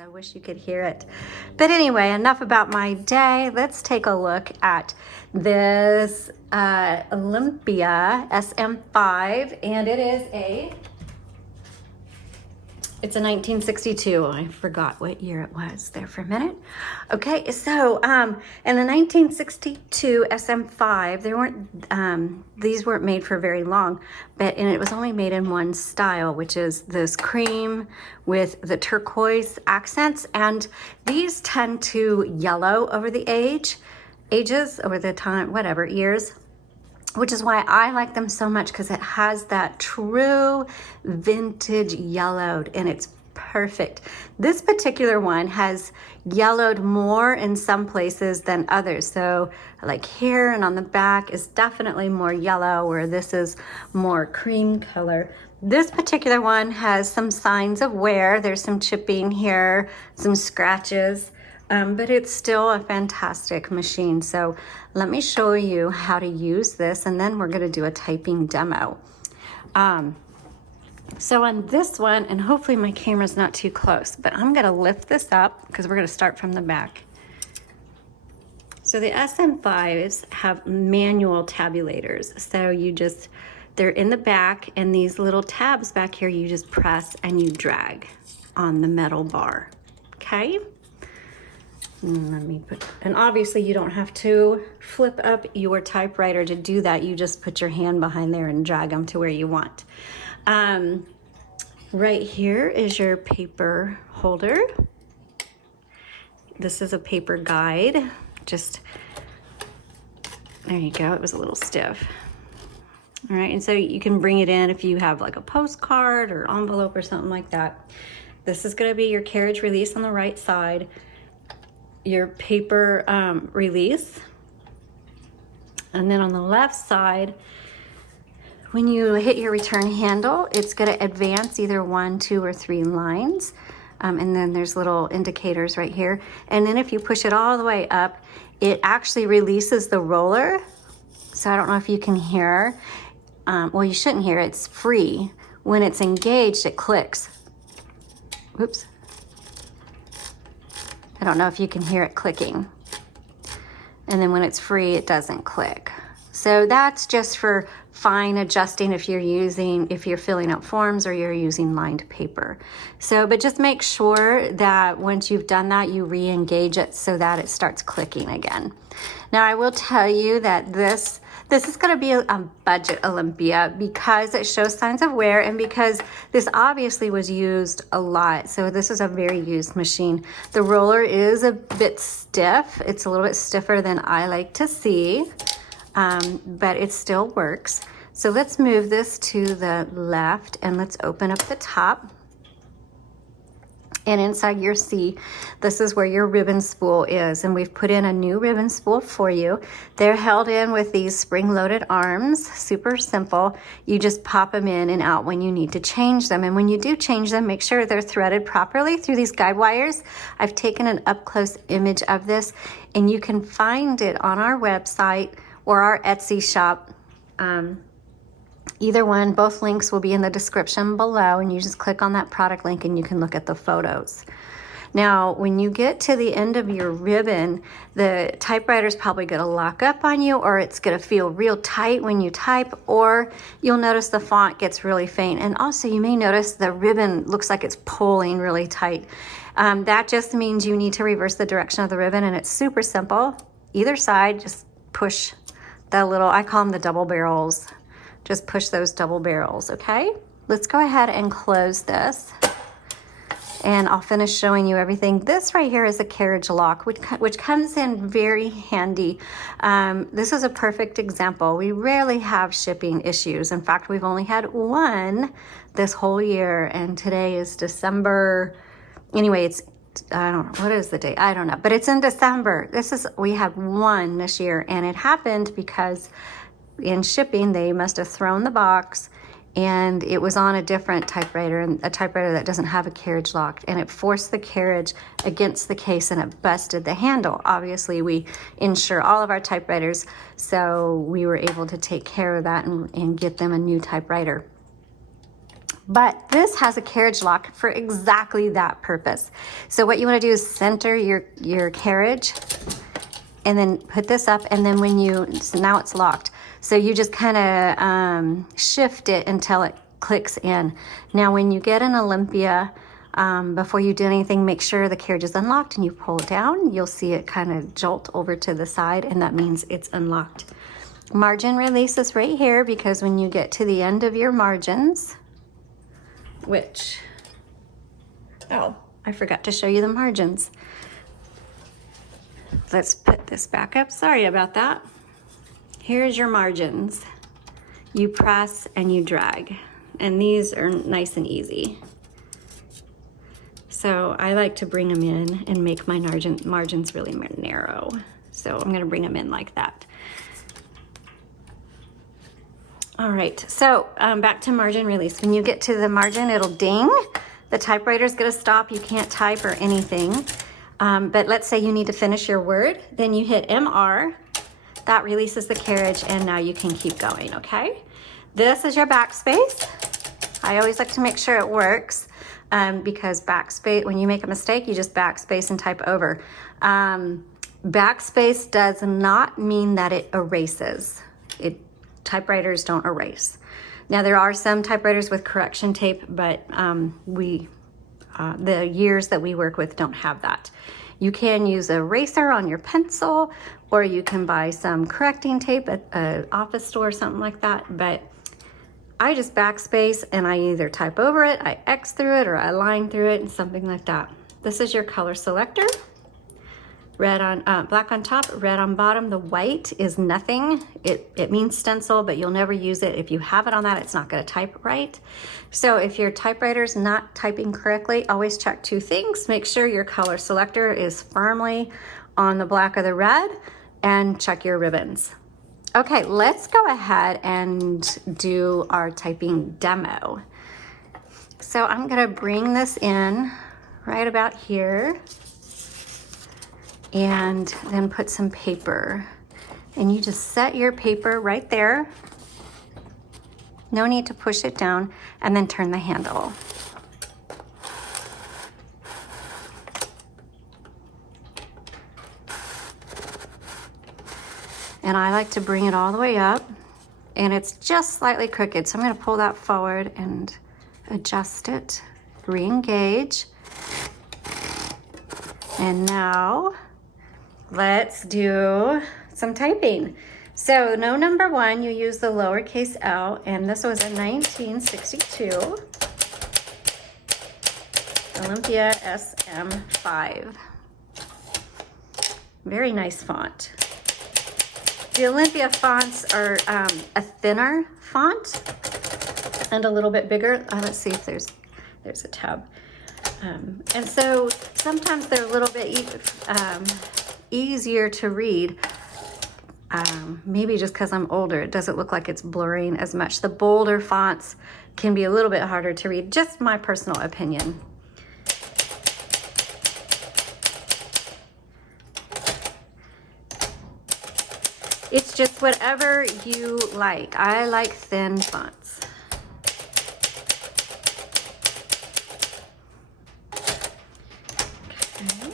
I wish you could hear it. But anyway, enough about my day. Let's take a look at this Olympia SM5, and it's a 1962. I forgot what year it was there for a minute. Okay, so in the 1962 SM5, these weren't made for very long, and it was only made in one style, which is this cream with the turquoise accents, and these tend to yellow over the ages, over the time, whatever, years. Which is why I like them so much, because it has that true vintage yellowed, and it's perfect. This particular one has yellowed more in some places than others. So like here and on the back is definitely more yellow, where this is more cream color. This particular one has some signs of wear. There's some chipping here, some scratches. But it's still a fantastic machine. So let me show you how to use this, and then we're going to do a typing demo. So on this one, and hopefully my camera's not too close, but I'm going to lift this up because we're going to start from the back. So the SM5s have manual tabulators. So they're in the back, and these little tabs back here, you just press and you drag on the metal bar. Okay. And obviously you don't have to flip up your typewriter to do that. You just put your hand behind there and drag them to where you want. Right here is your paper holder. This is a paper guide. There you go. It was a little stiff. All right, and so you can bring it in if you have like a postcard or envelope or something like that. This is going to be your carriage release on the right side. Your paper release, and then on the left side, when you hit your return handle, it's going to advance either 1, 2, or 3 lines, and then there's little indicators right here, and then if you push it all the way up, it actually releases the roller. So I don't know if you can hear, well, you shouldn't hear, it's free. When it's engaged, it clicks. Whoops. I don't know if you can hear it clicking. And then when it's free, it doesn't click. So that's just for fine adjusting if you're filling out forms or you're using lined paper. So, but just make sure that once you've done that, you re-engage it so that it starts clicking again. Now, I will tell you that this is going to be a budget Olympia because it shows signs of wear, and because this obviously was used a lot. So this is a very used machine. The roller is a bit stiff. It's a little bit stiffer than I like to see, but it still works. So let's move this to the left, and let's open up the top. And inside your C, this is where your ribbon spool is. And we've put in a new ribbon spool for you. They're held in with these spring-loaded arms, super simple. You just pop them in and out when you need to change them. And when you do change them, make sure they're threaded properly through these guide wires. I've taken an up-close image of this, and you can find it on our website or our Etsy shop. Either one, both links will be in the description below, and you just click on that product link and you can look at the photos. Now, when you get to the end of your ribbon, the typewriter's probably going to lock up on you, or it's going to feel real tight when you type, or you'll notice the font gets really faint. And also you may notice the ribbon looks like it's pulling really tight. That just means you need to reverse the direction of the ribbon, and it's super simple. Either side, just push the little, I call them the double barrels. Just push those double barrels, okay? Let's go ahead and close this, and I'll finish showing you everything. This right here is a carriage lock, which comes in very handy. This is a perfect example. We rarely have shipping issues. In fact, we've only had one this whole year, and today is December. Anyway, I don't know, what is the date? I don't know, but it's in December. We had one this year, and it happened because in shipping, they must have thrown the box, and it was on a different typewriter, and a typewriter that doesn't have a carriage lock, and it forced the carriage against the case, and it busted the handle. Obviously, we insure all of our typewriters, so we were able to take care of that and get them a new typewriter. But this has a carriage lock for exactly that purpose. So what you want to do is center your carriage and then put this up, and then so now it's locked. So you just kind of shift it until it clicks in. Now when you get an Olympia, before you do anything, make sure the carriage is unlocked and you pull it down. You'll see it kind of jolt over to the side, and that means it's unlocked. Margin release is right here, because when you get to the end of your margins, I forgot to show you the margins. Let's put this back up. Sorry about that. Here's your margins. You press and you drag, and these are nice and easy. So I like to bring them in and make my margins really narrow. So I'm gonna bring them in like that. All right, so back to margin release. When you get to the margin, it'll ding. The typewriter's gonna stop. You can't type or anything. But let's say you need to finish your word, then you hit MR. That releases the carriage, and now you can keep going, okay? This is your backspace. I always like to make sure it works, because backspace, when you make a mistake, you just backspace and type over. Backspace does not mean that it erases. Typewriters don't erase. Now there are some typewriters with correction tape, but the years that we work with don't have that. You can use a eraser on your pencil, or you can buy some correcting tape at an office store or something like that, but I just backspace and I either type over it, I X through it, or I line through it, and something like that. This is your color selector. Red on black on top, red on bottom. The white is nothing. It means stencil, but you'll never use it. If you have it on that, it's not going to type right. So if your typewriter's not typing correctly, always check two things. Make sure your color selector is firmly on the black or the red, and check your ribbons. Okay, let's go ahead and do our typing demo. So I'm going to bring this in right about here, and then put some paper, and you just set your paper right there. No need to push it down, and then turn the handle. And I like to bring it all the way up, and it's just slightly crooked, so I'm going to pull that forward and adjust it, re-engage. And now let's do some typing. So no number one, you use the lowercase l, and this was a 1962 Olympia SM5. Very nice font. The Olympia fonts are a thinner font and a little bit bigger. Let's see if there's a tab. And so sometimes they're a little bit easier to read. Maybe just because I'm older, it doesn't look like it's blurring as much. The bolder fonts can be a little bit harder to read, just my personal opinion. It's just whatever you like. I like thin fonts. Okay.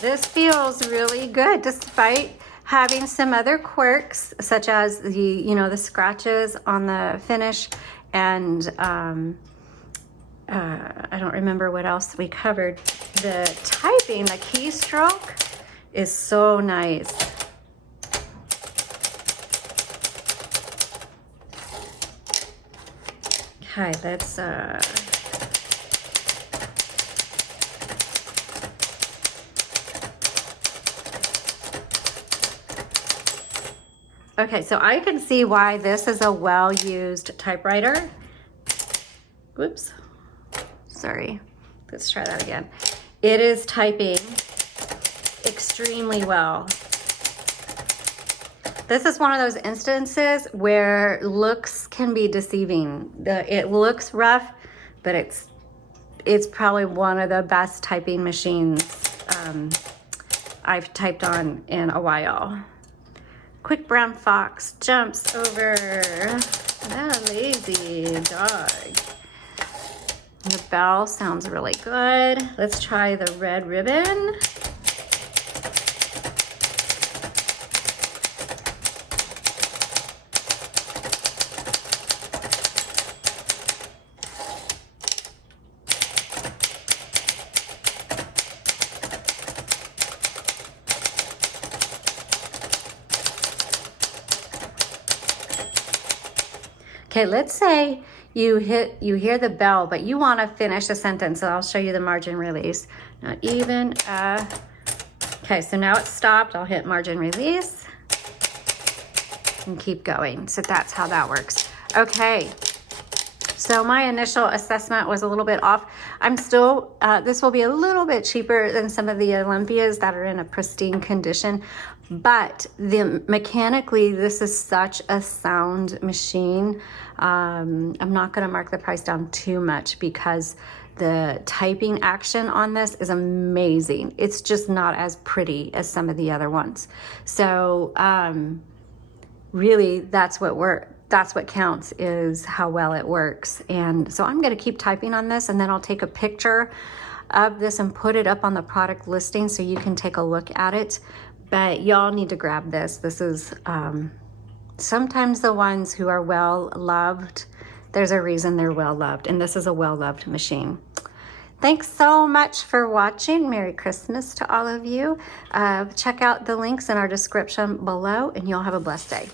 This feels really good, despite having some other quirks, such as the scratches on the finish, and I don't remember what else we covered. The typing, the keystroke is so nice. Okay, let's okay, so I can see why this is a well-used typewriter. Whoops, sorry. Let's try that again. It is typing extremely well. This is one of those instances where looks can be deceiving. It looks rough, but it's probably one of the best typing machines I've typed on in a while. Quick brown fox jumps over. Ah, lazy dog. The bell sounds really good. Let's try the red ribbon. Okay, let's say you hear the bell, but you want to finish a sentence. So I'll show you the margin release. Not even, okay, so now it's stopped. I'll hit margin release and keep going. So that's how that works. Okay, so my initial assessment was a little bit off. I'm still, this will be a little bit cheaper than some of the Olympias that are in a pristine condition, but mechanically, this is such a sound machine. I'm not gonna mark the price down too much because the typing action on this is amazing. It's just not as pretty as some of the other ones. So really, that's what counts, is how well it works. And so I'm gonna keep typing on this, and then I'll take a picture of this and put it up on the product listing so you can take a look at it. But y'all need to grab this. This is sometimes the ones who are well loved, there's a reason they're well loved, and this is a well loved machine. Thanks so much for watching. Merry Christmas to all of you. Check out the links in our description below, and y'all have a blessed day.